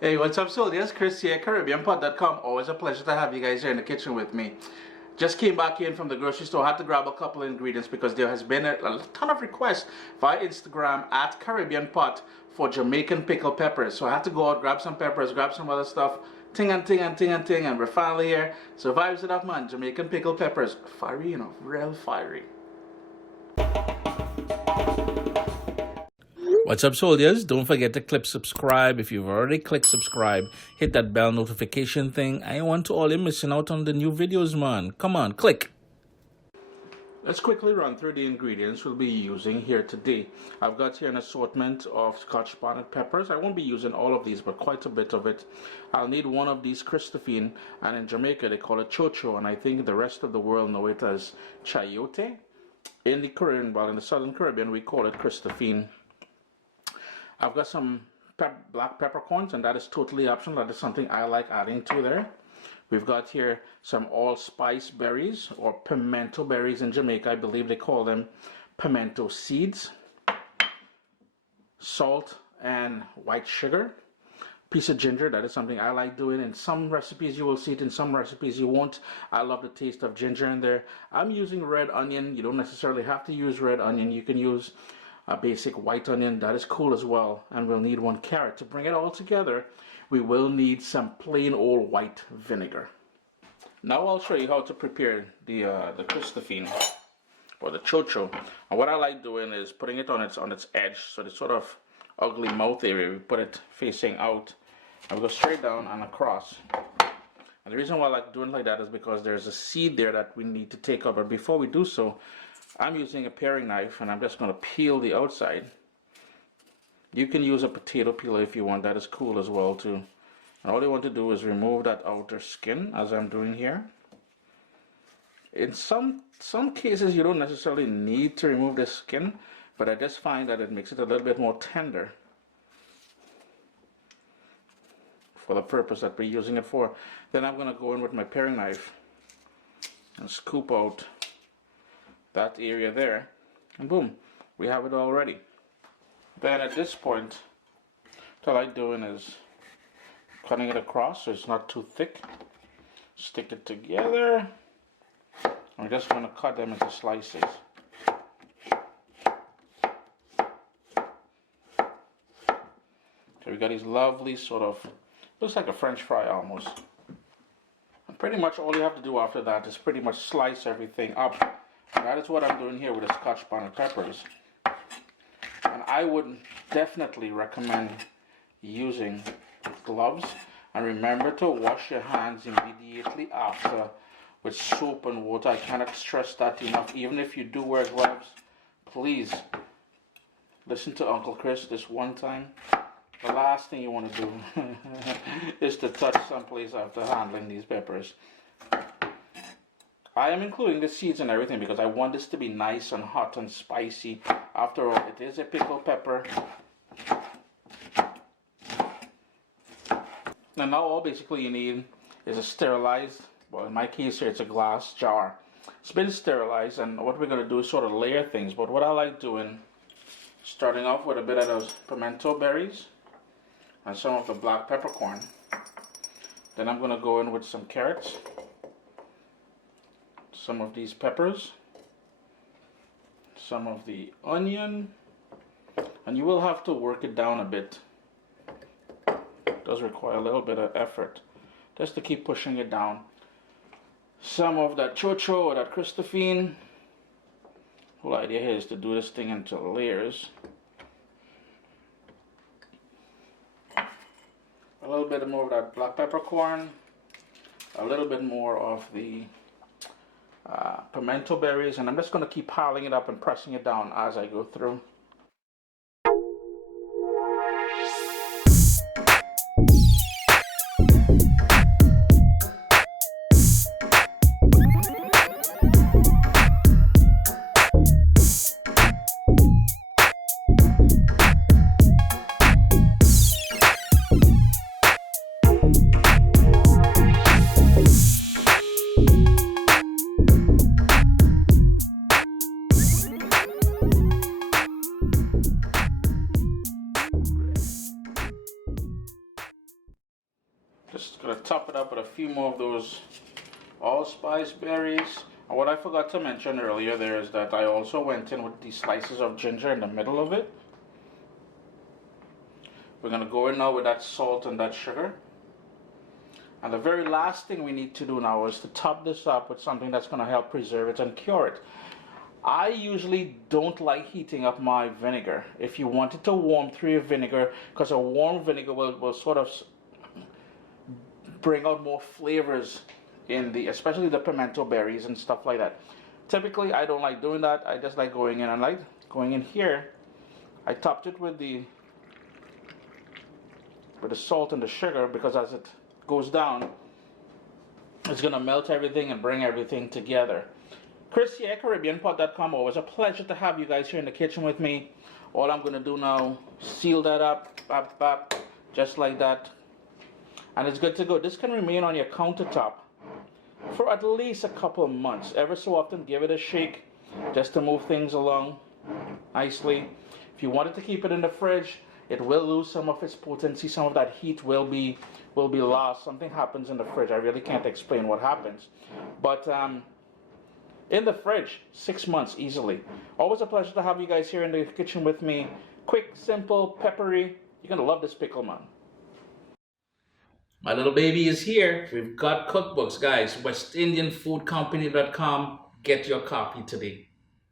Hey, what's up, soldiers? Chris here, CaribbeanPot.com. Always a pleasure to have you guys here in the kitchen with me. Just came back in from the grocery store. Had to grab a couple of ingredients because there has been a ton of requests via Instagram at Caribbean Pot for Jamaican pickled peppers. So I had to go out, grab some peppers, grab some other stuff, ting and ting and ting and ting, and we're finally here. So vibes it up, man. Jamaican pickled peppers, fiery, real fiery. What's up, soldiers? Don't forget to click subscribe. If you've already clicked subscribe, hit that bell notification thing. I want to all you missing out on the new videos, man. Come on, click. Let's quickly run through the ingredients we'll be using here today. I've got here an assortment of scotch bonnet peppers. I won't be using all of these, but quite a bit of it. I'll need one of these Christophine, and in Jamaica they call it chocho, and I think the rest of the world know it as chayote. In the Caribbean, well, in the Southern Caribbean, we call it Christophine. I've got some black peppercorns, and that is totally optional. That is something I like adding to there. We've got here some allspice berries, or pimento berries in Jamaica. I believe they call them pimento seeds. Salt and white sugar. Piece of ginger, that is something I like doing. In some recipes you will see it, in some recipes you won't. I love the taste of ginger in there. I'm using red onion. You don't necessarily have to use red onion. You can use a basic white onion, that is cool as well. And we'll need 1 carrot. To bring it all together, we will need some plain old white vinegar. Now I'll show you how to prepare the Christophine or the chocho. And what I like doing is putting it on its edge, so the sort of ugly mouth area, we put it facing out, and we go straight down and across. And the reason why I like doing it like that is because there's a seed there that we need to take out. But before we do so, I'm using a paring knife, and I'm just going to peel the outside. You can use a potato peeler if you want. That is cool as well too. And all you want to do is remove that outer skin, as I'm doing here. In some cases you don't necessarily need to remove the skin, but I just find that it makes it a little bit more tender for the purpose that we're using it for. Then I'm going to go in with my paring knife and scoop out that area there, and boom, we have it all ready. Then at this point, what I like doing is cutting it across so it's not too thick. Stick it together. I'm just going to cut them into slices. So we got these lovely sort of, looks like a French fry almost. And pretty much all you have to do after that is pretty much slice everything up. That is what I'm doing here with the scotch bonnet peppers. And I would definitely recommend using gloves. And remember to wash your hands immediately after with soap and water. I cannot stress that enough. Even if you do wear gloves, please listen to Uncle Chris this one time. The last thing you want to do is to touch someplace after handling these peppers. I am including the seeds and everything because I want this to be nice and hot and spicy. After all, it is a pickled pepper. And now all basically you need is a sterilized, well in my case here it's a glass jar. It's been sterilized, and what we're going to do is sort of layer things. But what I like doing, starting off with a bit of those pimento berries and some of the black peppercorn. Then I'm going to go in with some carrots, some of these peppers, some of the onion, and you will have to work it down a bit. It does require a little bit of effort just to keep pushing it down. Some of that chocho or that Christophine. Whole idea here is to do this thing into layers. A little bit more of that black peppercorn, a little bit more of the pimento berries, and I'm just going to keep piling it up and pressing it down as I go through. Just gonna top it up with a few more of those allspice berries. And what I forgot to mention earlier there is that I also went in with these slices of ginger in the middle of it. We're gonna go in now with that salt and that sugar. And the very last thing we need to do now is to top this up with something that's gonna help preserve it and cure it. I usually don't like heating up my vinegar. If you want it to warm through your vinegar, because a warm vinegar will sort of bring out more flavors in the, especially the pimento berries and stuff like that. Typically, I don't like doing that. I just like going in, and like going in here, I topped it with the salt and the sugar, because as it goes down, it's gonna melt everything and bring everything together. Chris here, CaribbeanPot.com. Always a pleasure to have you guys here in the kitchen with me. All I'm gonna do now, seal that up, bap, bap, just like that. And it's good to go. This can remain on your countertop for at least a couple of months. Ever so often, give it a shake just to move things along nicely. If you wanted to keep it in the fridge, it will lose some of its potency. Some of that heat will be lost. Something happens in the fridge. I really can't explain what happens. But in the fridge, 6 months easily. Always a pleasure to have you guys here in the kitchen with me. Quick, simple, peppery. You're gonna love this pickle, man. My little baby is here. We've got cookbooks, guys. WestIndianFoodCompany.com. Get your copy today.